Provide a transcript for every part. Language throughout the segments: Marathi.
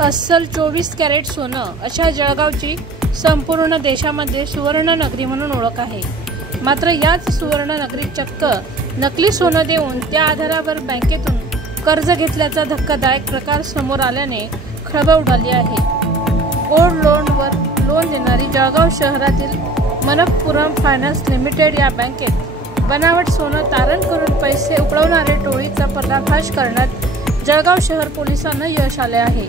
अस्सल 24 कॅरेट सोनं अशा जळगावची संपूर्ण देशामध्ये सुवर्ण नगरी म्हणून ओळख आहे। मात्र याच सुवर्ण नगरीत चक्क नकली सोनं देऊन त्या आधारावर बँकेतून कर्ज घेतल्याचा धक्कादायक प्रकार समोर आल्याने खळबळ उडाली आहे। गोल्ड लोनवर लोन देणारी जळगाव शहरातील मनप्पुरम फायनान्स लिमिटेड या बँकेत बनावट सोनं तारण करून पैसे उकळवणारे टोळीचा पर्दाफाश करण्यात जळगाव शहर पोलिसांना यश आले आहे।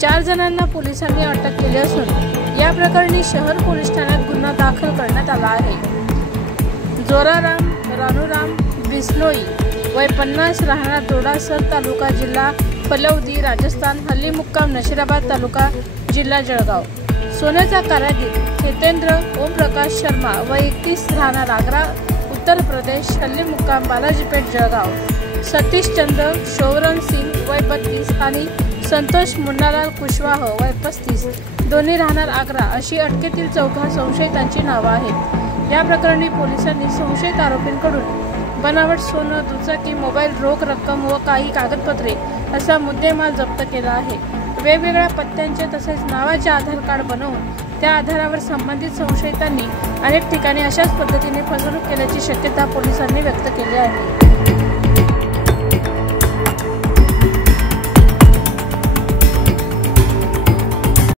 4 जणांना पोलिसांनी अटक केली असून या प्रकरणी शहर पोलीस ठाण्यात गुन्हा दाखल करण्यात आला आहे। जोराराम रानूराम बिस्नोई वय 50 राहणार दोडासर तालुका जिल्हा फलौदी राजस्थान हल्ली मुक्काम नशिराबाद तालुका जिल्हा जळगाव। सोन्याचा कारागीर चेतेंद्र ओमप्रकाश शर्मा वय 31 राहणार आग्रा उत्तर प्रदेश हल्ली मुक्काम बालाजीपेठ जळगाव। सतीश चंद्र शौरन सिंग वय 32 आणि संतोष मुन्नालाल कुशवाह वय 35 दोन्ही राहणार आग्रा अशी अटकेतील 4 संशयितांची नावे आहेत। या प्रकरणी पोलिसांनी संशयित आरोपींकडून बनावट सोनं, दुचाकी, मोबाईल, रोख रक्कम व काही कागदपत्रे असा मुद्देमाल जप्त केला आहे। वेगवेगळ्या पत्त्यांचे तसेच नावाचे आधार कार्ड बनवून त्या आधारावर संबंधित संशयितांनी अनेक ठिकाणी अशाच पद्धतीने फसवणूक केल्याची शक्यता पोलिसांनी व्यक्त केली आहे।